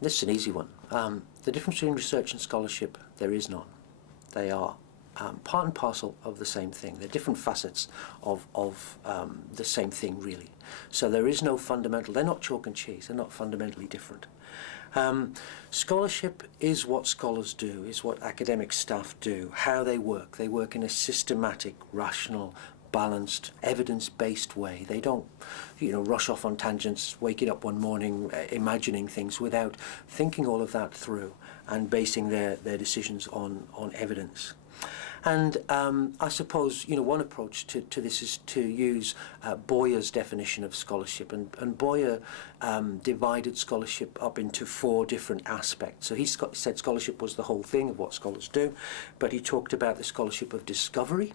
This is an easy one. The difference between research and scholarship, there is none. They are part and parcel of the same thing. They're different facets of the same thing, really. So there is no fundamental, they're not chalk and cheese, they're not fundamentally different. Scholarship is what scholars do, is what academic staff do, how they work. They work in a systematic, rational, balanced, evidence-based way. They don't, rush off on tangents, waking up one morning, imagining things without thinking all of that through and basing their decisions on evidence. And I suppose, one approach to this is to use Boyer's definition of scholarship. And Boyer divided scholarship up into 4 different aspects. So he said scholarship was the whole thing of what scholars do, but he talked about the scholarship of discovery,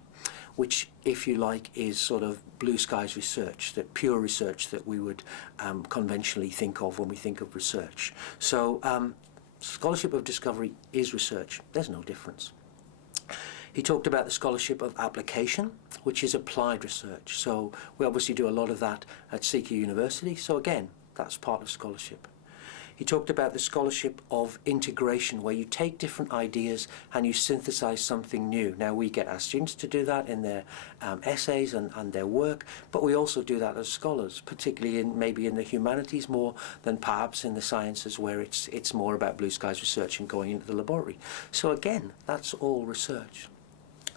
which, if you like, is sort of blue skies research, that pure research that we would conventionally think of when we think of research. So scholarship of discovery is research. There's no difference. He talked about the scholarship of application, which is applied research. So we obviously do a lot of that at CQ University. So again, that's part of scholarship. He talked about the scholarship of integration, where you take different ideas and you synthesize something new. Now, we get our students to do that in their essays and their work, but we also do that as scholars, particularly maybe in the humanities more than perhaps in the sciences, where it's more about blue skies research and going into the laboratory. So again, that's all research.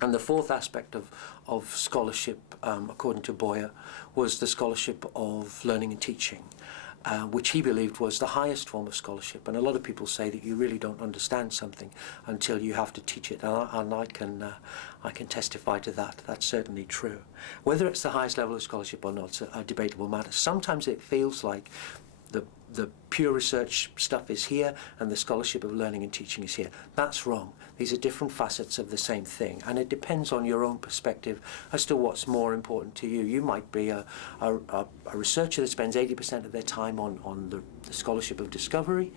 And the 4th aspect of scholarship, according to Boyer, was the scholarship of learning and teaching, which he believed was the highest form of scholarship. And a lot of people say that you really don't understand something until you have to teach it, and I can testify to that. That's certainly true. Whether it's the highest level of scholarship or not, it's a debatable matter. Sometimes it feels like the pure research stuff is here and the scholarship of learning and teaching is here. That's wrong. These are different facets of the same thing, and it depends on your own perspective as to what's more important to you. You might be a researcher that spends 80% of their time on the scholarship of discovery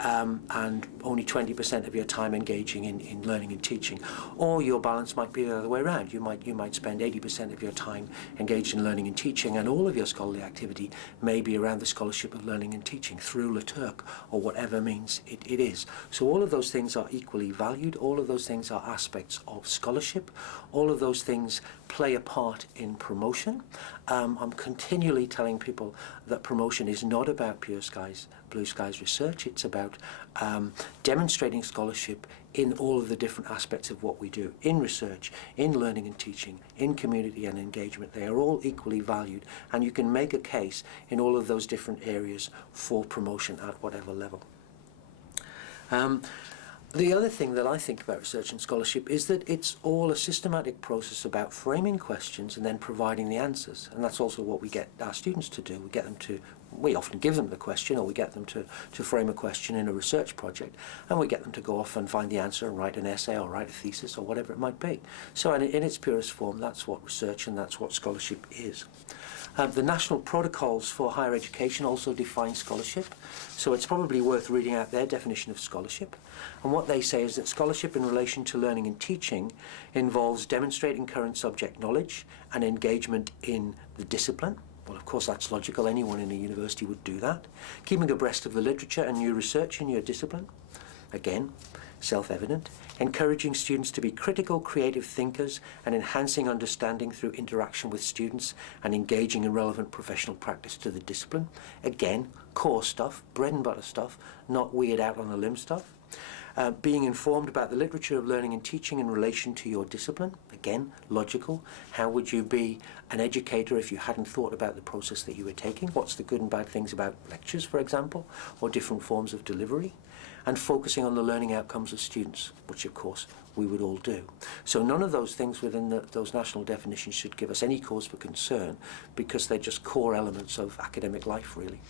and only 20% of your time engaging in learning and teaching. Or your balance might be the other way around. You might spend 80% of your time engaged in learning and teaching, and all of your scholarly activity may be around the scholarship of learning and teaching through Le Turc or whatever means it is. So all of those things are equally valued. All of those things are aspects of scholarship. All of those things play a part in promotion. I'm continually telling people that promotion is not about pure skies, blue skies research. It's about demonstrating scholarship in all of the different aspects of what we do, in research, in learning and teaching, in community and engagement. They are all equally valued, and you can make a case in all of those different areas for promotion at whatever level. The other thing that I think about research and scholarship is that it's all a systematic process about framing questions and then providing the answers. And that's also what we get our students to do. We often give them the question, or we get them to frame a question in a research project, and we get them to go off and find the answer and write an essay or write a thesis or whatever it might be. So in its purest form, that's what research and that's what scholarship is. The national protocols for higher education also define scholarship, so it's probably worth reading out their definition of scholarship. And what they say is that scholarship in relation to learning and teaching involves demonstrating current subject knowledge and engagement in the discipline. Well, of course, that's logical. Anyone in a university would do that. Keeping abreast of the literature and new research in your discipline. Again, self-evident. Encouraging students to be critical, creative thinkers and enhancing understanding through interaction with students and engaging in relevant professional practice to the discipline. Again, core stuff, bread and butter stuff, not weird out on a limb stuff. Being informed about the literature of learning and teaching in relation to your discipline. Again, logical. How would you be an educator if you hadn't thought about the process that you were taking? What's the good and bad things about lectures, for example, or different forms of delivery? And focusing on the learning outcomes of students, which of course we would all do. So none of those things within those national definitions should give us any cause for concern, because they're just core elements of academic life, really.